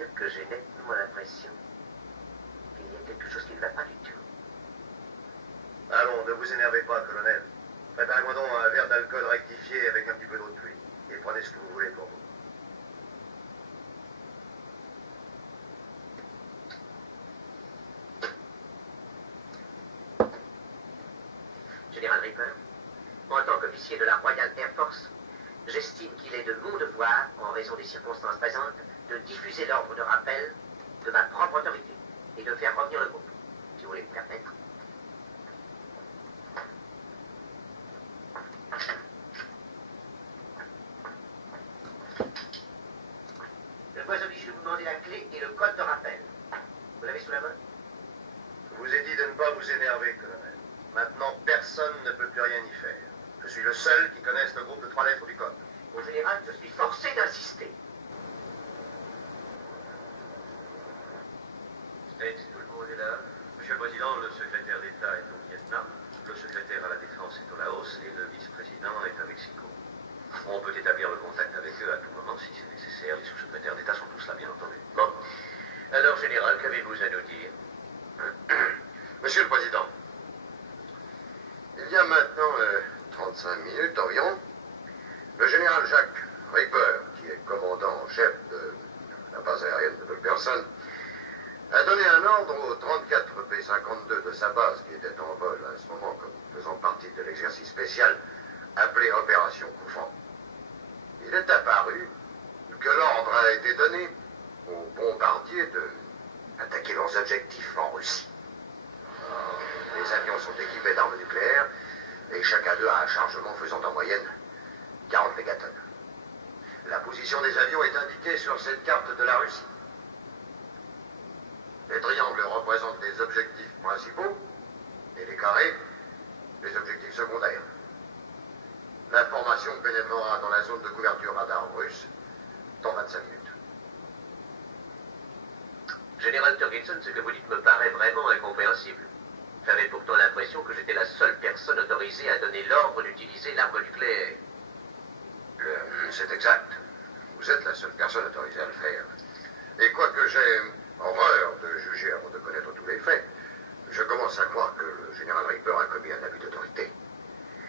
dire que j'ai nettement l'impression qu'il y a quelque chose qui ne va pas du tout. Allons, ne vous énervez pas, colonel. Préparez-moi donc un verre d'alcool rectifié avec un petit peu d'eau de pluie. Et prenez ce que vous voulez pour vous. Général Ripper, en tant qu'officier de la Royal Air Force, j'estime qu'il est de mon devoir, en raison des circonstances présentes, de diffuser l'ordre de rappel de ma propre autorité et de faire revenir le groupe, si vous voulez me permettre. Je suis obligé de vous demander la clé et le code de rappel. Vous l'avez sous la main? Je vous ai dit de ne pas vous énerver, colonel. Maintenant, personne ne peut plus rien y faire. Je suis le seul qui connaisse le groupe de 3 lettres du code. Au général, je suis forcé d'insister. States, tout le monde est là. Monsieur le Président, le secrétaire d'État est au Vietnam, le secrétaire à la Défense est au Laos et le vice-président est à Mexico. On peut établir le contact avec eux à tout moment si c'est nécessaire. Les sous-secrétaires d'État sont tous là, bien entendu. Bon. Alors, Général, qu'avez-vous à nous dire? Monsieur le Président, il y a maintenant 35 minutes environ, le général Jacques Ripper, qui est commandant en chef de la base aérienne de Bulberson, a donné un ordre au 34 P-52 de sa base, qui était en vol à ce moment comme faisant partie de l'exercice spécial appelé Opération Couffant. Il est apparu que l'ordre a été donné aux bombardiers d'attaquer leurs objectifs en Russie. Les avions sont équipés d'armes nucléaires et chacun d'eux a un chargement faisant en moyenne 40 mégatonnes. La position des avions est indiquée sur cette carte de la Russie. Les triangles représentent les objectifs principaux et les carrés, les objectifs secondaires. L'information pénétrera dans la zone de couverture radar russe dans 25 minutes. Général Turgidson, ce que vous dites me paraît vraiment incompréhensible. J'avais pourtant l'impression que j'étais la seule personne autorisée à donner l'ordre d'utiliser l'arme nucléaire. C'est exact. Vous êtes la seule personne autorisée à le faire. Et quoique j'ai horreur de juger avant de connaître tous les faits, je commence à croire que le général Ripper a commis un abus d'autorité.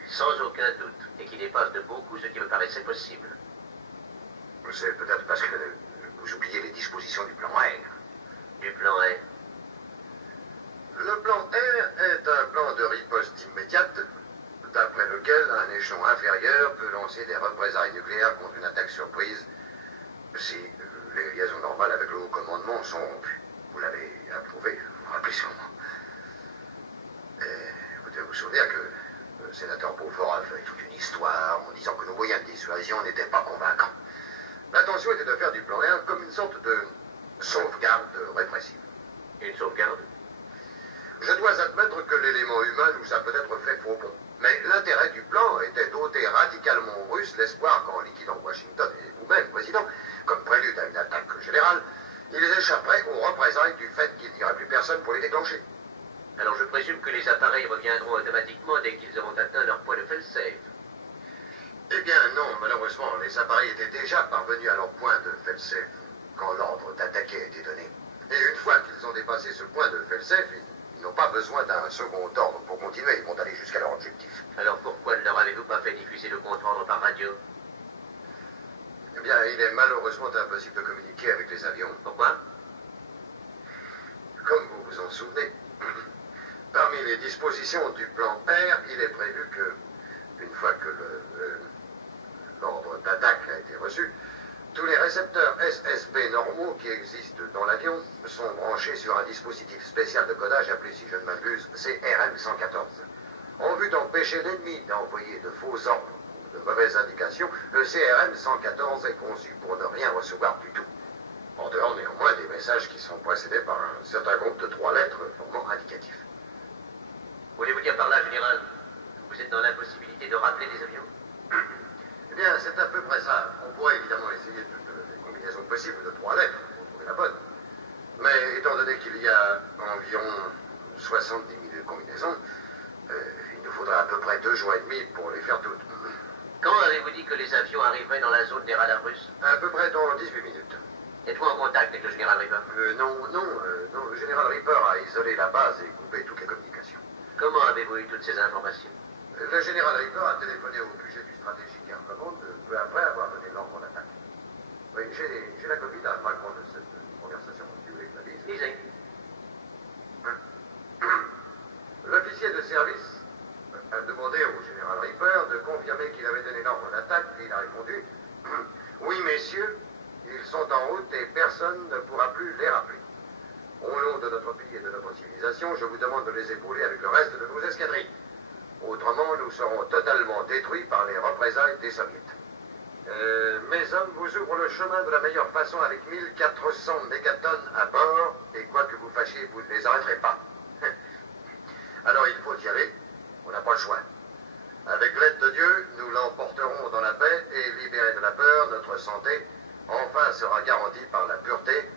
Sans aucun doute, et qui dépasse de beaucoup ce qui me paraissait possible. C'est peut-être parce que vous oubliez les dispositions du plan R. Du plan R. Le plan R est un plan de riposte immédiate, d'après lequel un échelon inférieur peut lancer des représailles nucléaires contre une attaque surprise si les liaisons normales avec le haut commandement sont rompues. Vous l'avez approuvé, vous vous rappelez sûrement. Et vous devez vous souvenir que le sénateur Beaufort a fait toute une histoire en disant que nos moyens de dissuasion n'étaient pas convaincants. L'intention était de faire du plan R comme une sorte de sauvegarde répressive. Une sauvegarde? Je dois admettre que l'élément humain nous a peut-être fait faux bond. Mais l'intérêt du plan était d'ôter radicalement aux Russes l'espoir qu'en liquidant Washington et vous-même, Président, comme prélude à une attaque générale, ils échapperaient aux représailles du fait qu'il n'y aurait plus personne pour les déclencher. Alors je présume que les appareils reviendront automatiquement dès qu'ils auront atteint leur point de fail-safe. Eh bien non, malheureusement, les appareils étaient déjà parvenus à leur point de fail-safe quand l'ordre d'attaquer a été donné. Et une fois qu'ils ont dépassé ce point de fail-safe, ils n'ont pas besoin d'un second ordre pour continuer, ils vont aller jusqu'à leur objectif. Alors pourquoi ne leur avez-vous pas fait diffuser le compte-rendu par radio? Eh bien, il est malheureusement impossible de communiquer avec les avions. Pourquoi? Comme vous vous en souvenez, parmi les dispositions du plan R, il est prévu que, une fois que l'ordre d'attaque a été reçu, tous les récepteurs SSB normaux qui existent dans l'avion sont branchés sur un dispositif spécial de codage appelé, si je ne m'abuse, CRM-114. En vue d'empêcher l'ennemi d'envoyer de faux ordres ou de mauvaises indications, le CRM-114 est conçu pour ne rien recevoir du tout. En dehors néanmoins des messages qui sont précédés par un certain groupe de 3 lettres formant indicatif. Voulez-vous dire par là, Général, que vous êtes dans l'impossibilité de rappeler les avions? Eh bien, c'est à peu près ça. On pourrait évidemment essayer toutes les combinaisons possibles de 3 lettres pour trouver la bonne. Mais étant donné qu'il y a environ 70 000 combinaisons, il nous faudra à peu près 2 jours et demi pour les faire toutes. Quand avez-vous dit que les avions arriveraient dans la zone des radars russes? À peu près dans 18 minutes. Êtes-vous en contact avec le général Reaper? Non, le général Reaper a isolé la base et coupé toutes les communications. Comment avez-vous eu toutes ces informations? Le général Reaper a téléphoné au QG du stratégique Air Command peu après avoir donné l'ordre d'attaque. Oui, j'ai la copie d'un fragment de cette conversation. Si vous voulez que je la lise. Lisez. L'officier de service a demandé au général Reaper de confirmer qu'il avait donné l'ordre d'attaque, puis il a répondu « Oui, messieurs, ils sont en route et personne ne pourra plus les rappeler. Au nom de notre pays et de notre civilisation, je vous demande de les épauler avec le reste de nos escadrilles. Autrement, nous serons totalement détruits par les représailles des soviets. Mes hommes vous ouvrent le chemin de la meilleure façon avec 1400 mégatonnes à bord, et quoi que vous fassiez, vous ne les arrêterez pas. Alors il faut y aller, on n'a pas le choix. Avec l'aide de Dieu, nous l'emporterons dans la paix et libérés de la peur, notre santé enfin sera garantie par la pureté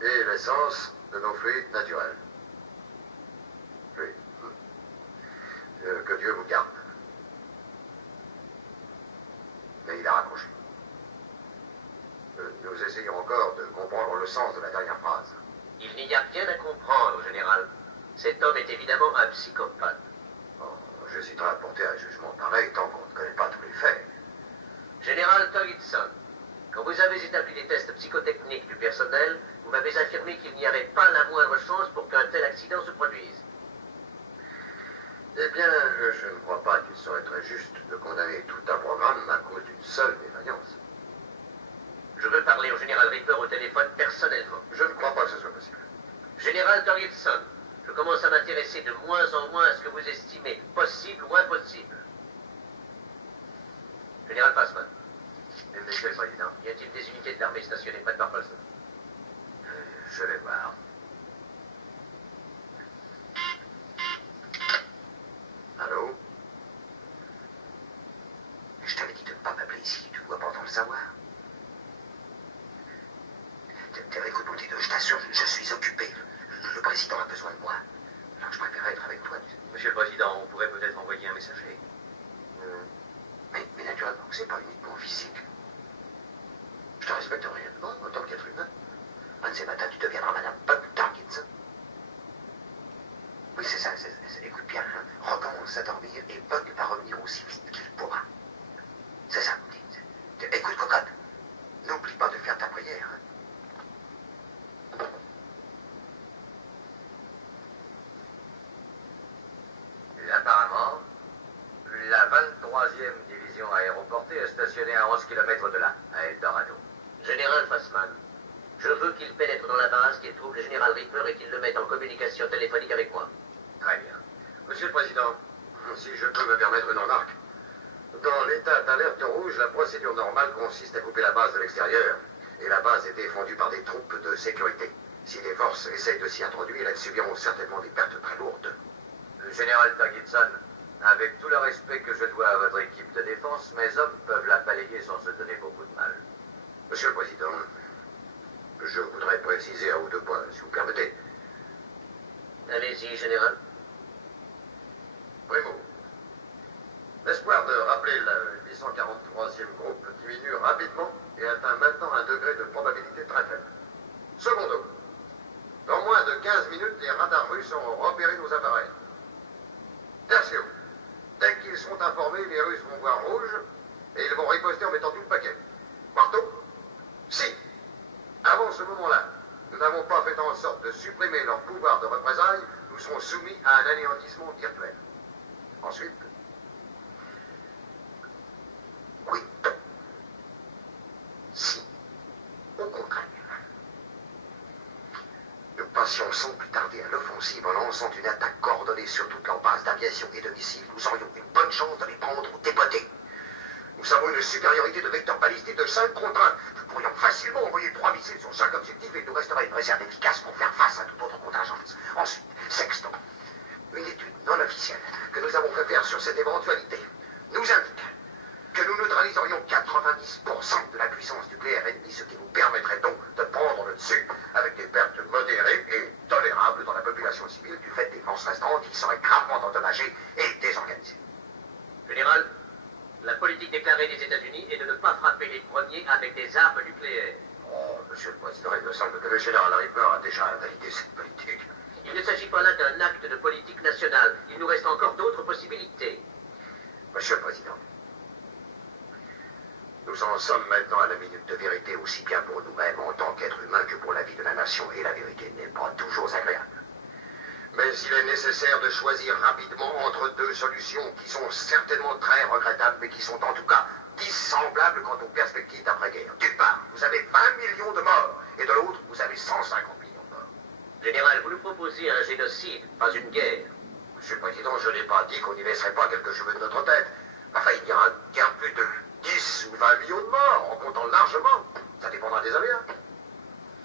et l'essence de nos fluides naturels. Oui. Que Dieu vous garde. Mais il a raccroché. Nous essayons encore de comprendre le sens de la dernière phrase. Il n'y a rien à comprendre, général. Cet homme est évidemment un psychopathe. Oh, j'hésiterai à porter un jugement pareil tant qu'on ne connaît pas tous les faits. Général Torritson, quand vous avez établi les tests psychotechniques du personnel, vous m'avez affirmé qu'il n'y avait pas la moindre chance pour qu'un tel accident se produise. Eh bien, je ne crois pas qu'il serait très juste de condamner tout un programme à cause d'une seule défaillance. Je veux parler au général Reaper au téléphone personnellement. Je ne crois pas que ce soit possible. Général Torritson, je commence à m'intéresser de moins en moins à ce que vous estimez possible ou impossible. Général Fassman. Monsieur le Président, y a-t-il des unités de l'armée stationnées près de Barbarossa? Je vais voir. Allô? Je t'avais dit de ne pas m'appeler ici, tu ne dois pas entendre le savoir. Écoute, mon Dieu, je t'assure, je suis occupé. Le président a besoin de moi. Alors je préférerais être avec toi. Monsieur le Président, on pourrait peut-être envoyer un messager. Mais naturellement, c'est pas uniquement physique. Je te respecte réellement en tant qu'être humain. Un de ces matins, tu deviendras Madame Buck Targetson. Oui, c'est ça. Écoute bien, hein. Recommence à dormir et Buck va revenir aussi vite qu'il pourra. C'est ça, mon dit. Écoute, cocotte, n'oublie pas de faire ta prière. Hein. Et apparemment, la 23e division aéroportée est stationnée à 11 km de là, à Eldorado. Général Fassman, je veux qu'il pénètre dans la base, qu'il trouve le général Reaper et qu'il le mette en communication téléphonique avec moi. Très bien. Monsieur le Président, si je peux me permettre une remarque. Dans l'état d'alerte rouge, la procédure normale consiste à couper la base de l'extérieur. Et la base est défendue par des troupes de sécurité. Si les forces essayent de s'y introduire, elles subiront certainement des pertes très lourdes. Général Targetson, avec tout le respect que je dois à votre équipe de défense, mes hommes peuvent la balayer sans se donner beaucoup de mal. Monsieur le Président, je voudrais préciser un ou deux points, si vous permettez. Allez-y, général. Primo, l'espoir de rappeler le 843e groupe diminue rapidement et atteint maintenant un degré de probabilité très faible. Secondo, dans moins de 15 minutes, les radars russes auront repéré nos appareils. Tertio, dès qu'ils seront informés, les Russes vont voir rouge et ils vont riposter en mettant tout le paquet. Marteau, si, avant ce moment-là, nous n'avons pas fait en sorte de supprimer leur pouvoir de représailles, nous serons soumis à un anéantissement virtuel. Ensuite, oui, si, au contraire, nous passions sans plus tarder à l'offensive en lançant une attaque coordonnée sur toute leur base d'aviation et de missiles, nous aurions une bonne chance de les prendre ou déboîter. Nous avons une supériorité de vecteurs balistiques de 5 contre 1. Nous pourrions facilement envoyer 3 missiles sur chaque objectif et il nous resterait une réserve efficace pour faire face à toute autre contingence. Ensuite, sextant, une étude non officielle que nous avons fait faire sur cette éventualité nous indique que nous neutraliserions 90% de la puissance nucléaire ennemie, ce qui nous permettrait donc de prendre le dessus avec des pertes modérées et tolérables dans la population civile du fait des forces restantes qui seraient gravement endommagées et désorganisées. Général, la politique déclarée des États-Unis est de ne pas frapper les premiers avec des armes nucléaires. Oh, monsieur le Le général Ripper a déjà invalidé cette politique. Il ne s'agit pas là d'un acte de politique nationale. Il nous reste encore d'autres possibilités. Monsieur le Président, nous en sommes maintenant à la minute de vérité, aussi bien pour nous-mêmes en tant qu'êtres humains que pour la vie de la nation, et la vérité n'est pas toujours agréable. Mais il est nécessaire de choisir rapidement entre deux solutions qui sont certainement très regrettables, mais qui sont en tout cas dissemblables quant aux perspectives d'après-guerre. D'une part, vous avez 20 millions de morts, et de l'autre, vous avez 150 millions de morts. Général, vous nous proposez un génocide, pas une guerre. Monsieur le Président, je n'ai pas dit qu'on n'y laisserait pas quelques cheveux de notre tête. Enfin, il y aura bien plus de 10 ou 20 millions de morts, en comptant largement. Ça dépendra des avions.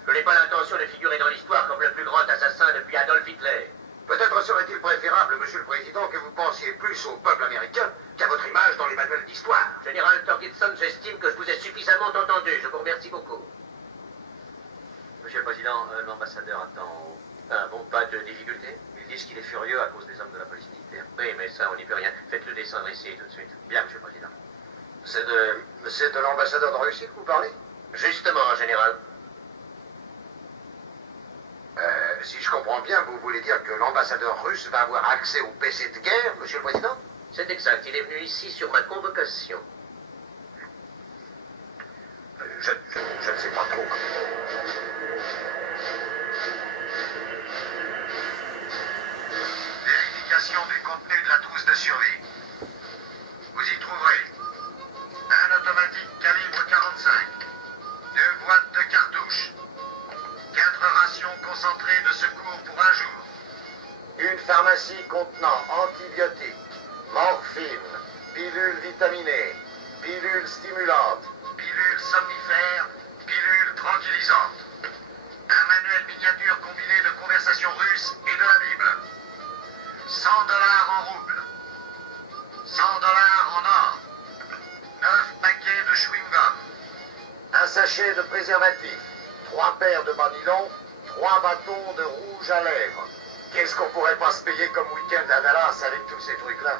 Je n'ai pas l'intention de figurer dans l'histoire comme le plus grand assassin depuis Adolf Hitler. Peut-être serait-il préférable, Monsieur le Président, que vous pensiez plus au peuple américain qu'à votre image dans les manuels d'histoire. Général Torgeson, j'estime que je vous ai suffisamment entendu. Je vous remercie beaucoup. Monsieur le Président, l'ambassadeur attend. Bon, pas de difficulté? Ils disent qu'il est furieux à cause des hommes de la police militaire. Oui, mais ça, on n'y peut rien. Faites-le descendre ici tout de suite. Bien, Monsieur le Président. C'est de l'ambassadeur de Russie que vous parlez? Justement, général. Si je comprends bien, vous voulez dire que l'ambassadeur russe va avoir accès au PC de guerre, Monsieur le Président? C'est exact. Il est venu ici sur ma convocation. Je ne sais pas trop. Vérification du contenu de la trousse de survie. Vous y trouverez un automatique calibre 45, 2 boîtes de cartouches, 4 rations concentrées de secours pour un jour, Une pharmacie contenant antibiotiques, morphine, pilules vitaminées, pilules stimulantes, pilules somnifères, pilules tranquillisantes, un manuel miniature combiné de conversations russes et de la Bible, $100 en roubles, $100 en or, 9 paquets de chewing-gum, un sachet de préservatif, 3 paires de manilons, 3 bâtons de rouge à lèvres. Qu'est-ce qu'on pourrait pas se payer comme week-end à Dallas avec tous ces trucs-là?